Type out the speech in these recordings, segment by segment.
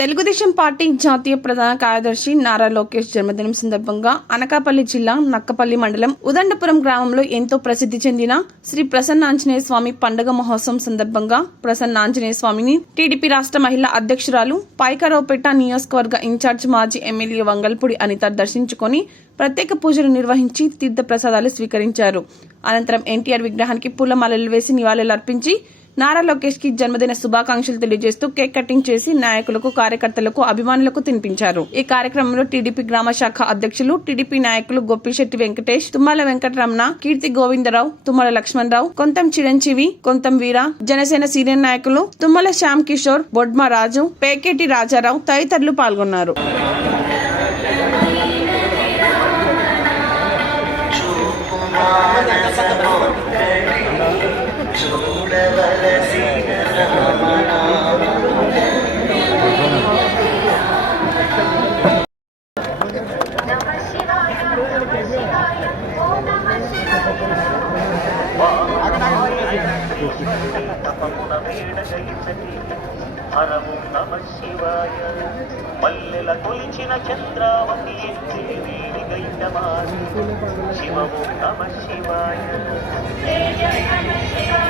Telugu Desam party జాతీయ ప్రధాన కార్యదర్శి నారా లోకేష్ జన్మదినం సందర్భంగా అనకాపల్లి జిల్లా నక్కపల్లి మండలం ఉదండపురం గ్రామంలో ఎంతో ప్రసిద్ధి చెందిన శ్రీ ప్రసన్న ఆంజనేయ స్వామి పండుగ మహోత్సవం సందర్భంగా ప్రసన్న ఆంజనేయ స్వామిని టీడీపీ రాష్ట్ర మహిళా అధ్యక్షురాలు పాయికరావుపేట నియోజకవర్గ ఇన్ఛార్జ్ మాజీ ఎమ్మెల్యే వంగల్పూడి అనిత దర్శించుకొని ప్రత్యేక పూజలు నిర్వహించి తీర్థ ప్రసాదాలు స్వీకరించారు. అనంతరం ఎన్టీఆర్ విగ్రహానికి పూలమాలలు వేసి నివాళులర్పించి నారా లోకేష్కి జన్మదిన శుభాకాంక్షలు తెలియజేస్తూ కేక్ కటింగ్ చేసి నాయకులకు కార్యకర్తలకు అభిమానులకు తినిపించారు. ఈ కార్యక్రమంలో టీడీపీ గ్రామ శాఖ అధ్యక్షులు టీడీపీ నాయకులు గొప్పిశెట్టి వెంకటేష్ తుమ్మల వెంకటరమణ కీర్తి గోవిందరావు తుమ్మల లక్ష్మణరావు కొంతం చిరంజీవి కొంతం వీర జనసేన సీనియర్ నాయకులు తుమ్మల శ్యామ్ కిషోర్ బొడ్మ రాజు పేకేటి రాజారావు తదితరులు పాల్గొన్నారు. హరము నమ శివాయ మల్లెల కొలిచిన చంద్రావతి ఎత్తే వీడి గైతమారు శివము నమ శివాయ జయ నమ శివాయ.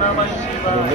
నమ శివాయ